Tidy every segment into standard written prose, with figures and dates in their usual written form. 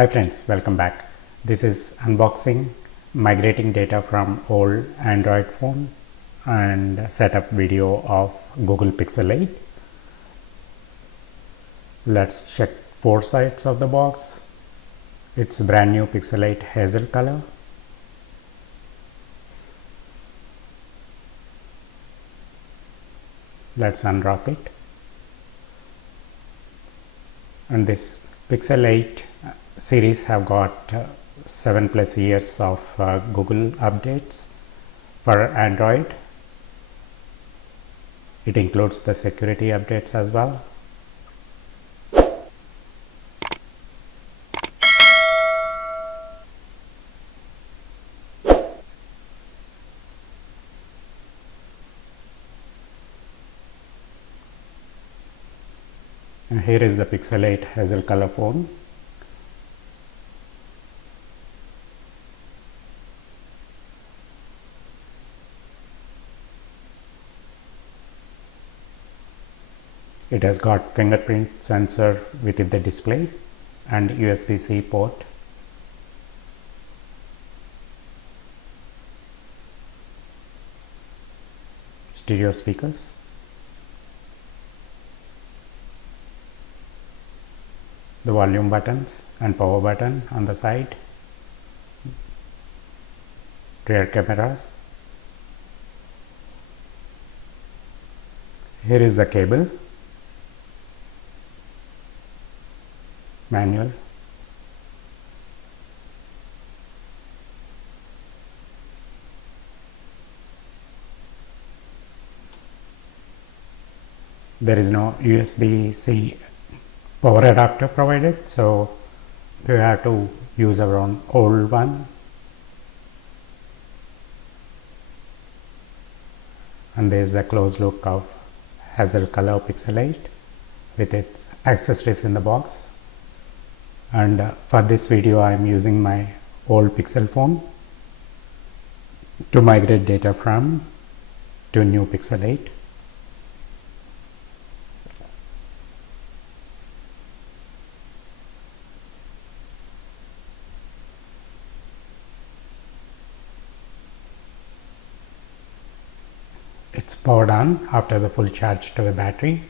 Hi friends, welcome back. This is unboxing, migrating data from old Android phone and setup video of Google Pixel 8. Let's check four sides of the box. It's brand new Pixel 8 hazel color. Let's unwrap it. And this Pixel 8 series have got 7+ years of Google updates for Android. It includes the security updates as well. And here is the Pixel 8 hazel color phone. It has got fingerprint sensor within the display and USB-C port. Stereo speakers. The volume buttons and power button on the side. Rear cameras. Here is the cable. Manual. There is no USB-C power adapter provided, so you have to use our own old one. And there is the close look of hazel color Pixel 8 with its accessories in the box. And for this video I am using my old Pixel phone to migrate data from to new Pixel 8. It's powered on after the full charge to the battery.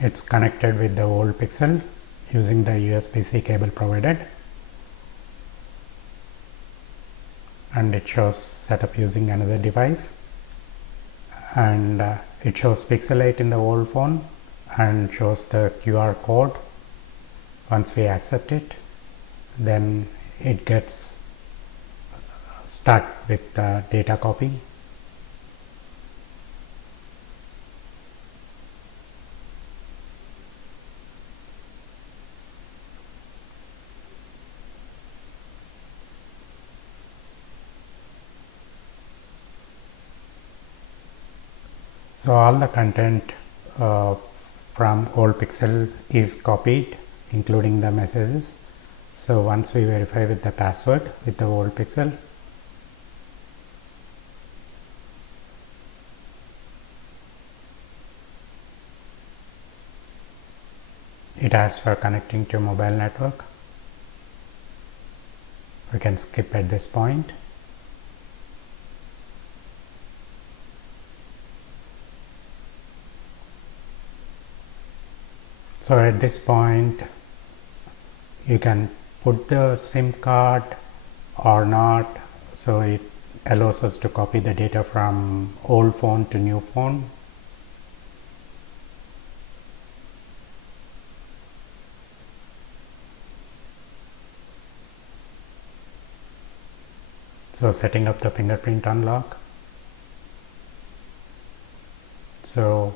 It's connected with the old Pixel using the USB-C cable provided, and it shows setup using another device, and it shows Pixel 8 in the old phone and shows the QR code. Once we accept it, then it gets start with the data copy. So all the content from old Pixel is copied, including the messages. So once we verify with the password with the old Pixel, it asks for connecting to mobile network. We can skip at this point. So at this point you can put the SIM card or not, so it allows us to copy the data from old phone to new phone. So setting up the fingerprint unlock. So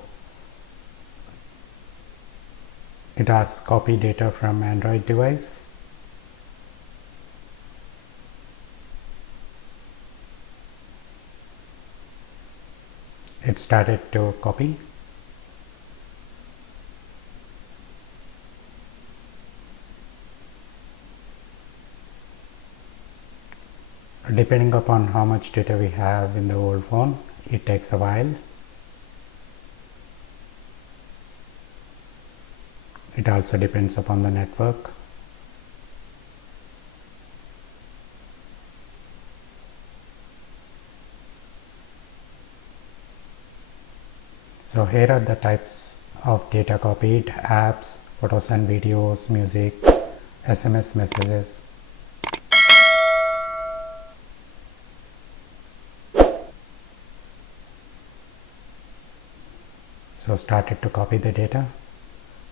it asks copy data from Android device. It started to copy. Depending upon how much data we have in the old phone, it takes a while. It also depends upon the network. So here are the types of data copied: apps, photos and videos, music, SMS messages. So started to copy the data.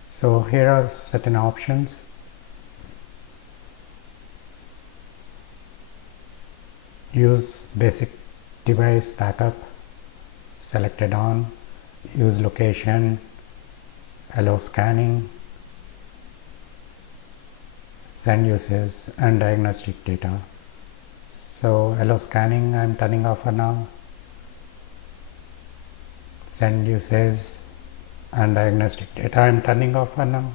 So here are certain options. Use basic device backup, selected on. Use location, allow scanning, send uses, and diagnostic data. So allow scanning I am turning off for now. Send uses and diagnostic data I am turning off for now.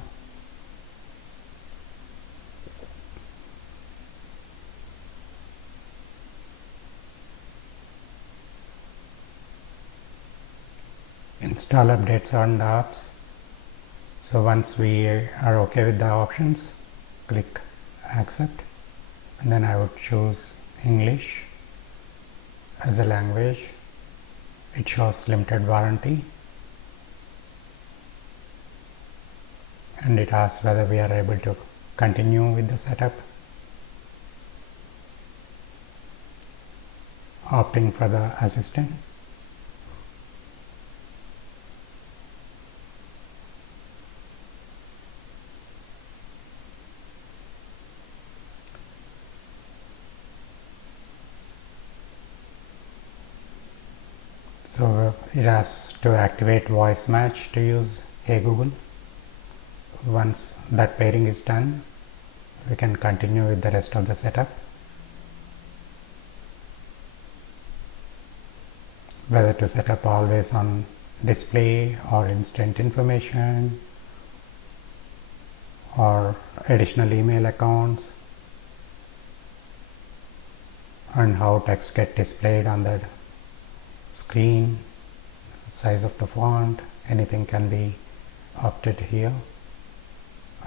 Install updates on the apps. So once we are okay with the options, click accept, and then I would choose English as a language. It shows limited warranty, and it asks whether we are able to continue with the setup. Opting for the assistant. So it asks to activate voice match to use Hey Google. Once that pairing is done, we can continue with the rest of the setup. Whether to set up always on display or instant information or additional email accounts, and how text get displayed on the screen, size of the font, anything can be opted here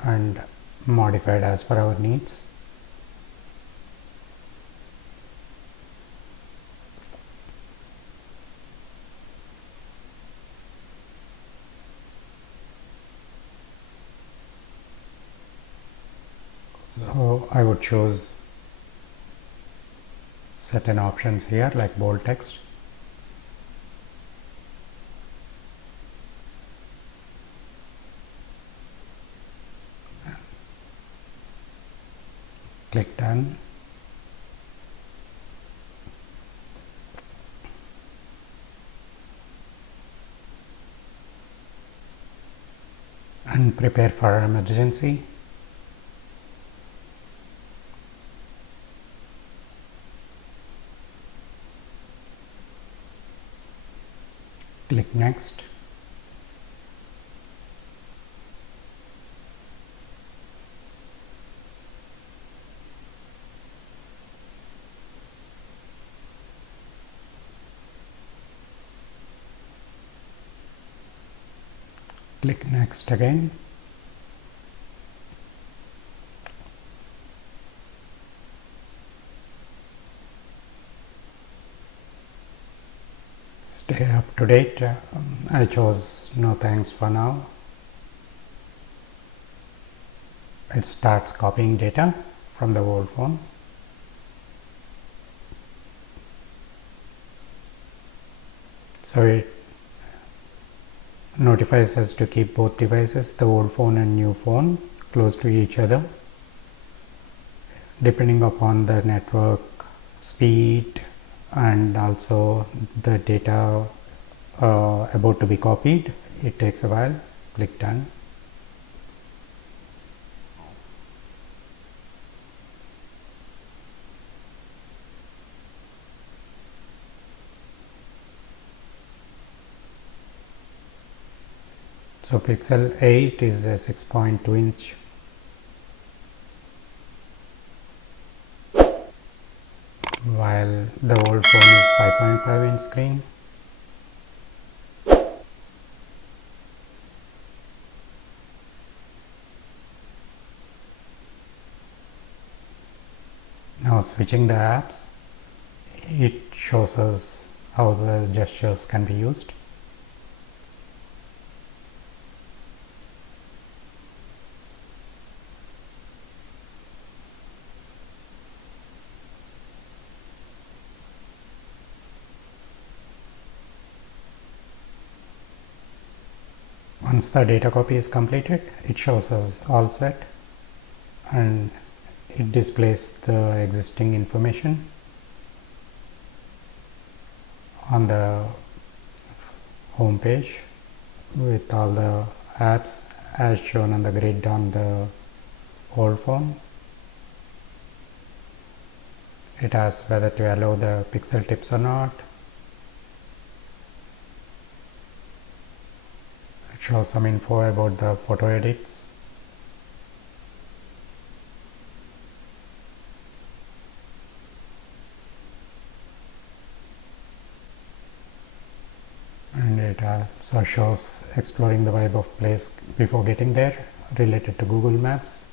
and modified as per our needs. So I would choose certain options here like bold text. Click done. And prepare for emergency. Click next. Click next again. Stay up to date. I chose no thanks for now. It starts copying data from the old phone. So it notifies us to keep both devices, the old phone and new phone, close to each other. Depending upon the network speed and also the data about to be copied, it takes a while. Click done. So Pixel 8 is a 6.2 inch. While the old phone is 5.5 inch screen. Now switching the apps, it shows us how the gestures can be used. Once the data copy is completed, it shows us all set and it displays the existing information on the home page with all the apps as shown on the grid on the old phone. It asks whether to allow the pixel tips or not. It shows some info about the photo edits. And it also shows exploring the vibe of place before getting there related to Google Maps.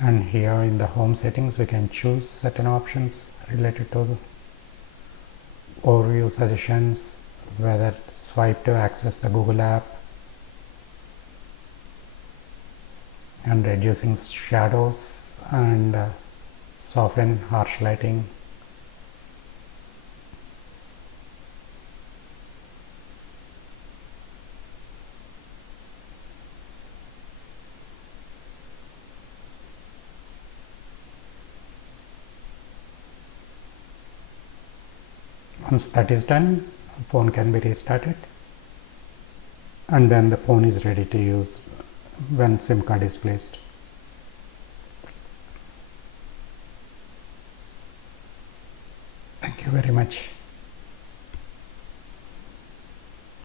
And here in the home settings we can choose certain options related to the overview suggestions, whether swipe to access the Google app, and reducing shadows and soften harsh lighting. Once that is done, phone can be restarted and then the phone is ready to use when SIM card is placed. Thank you very much.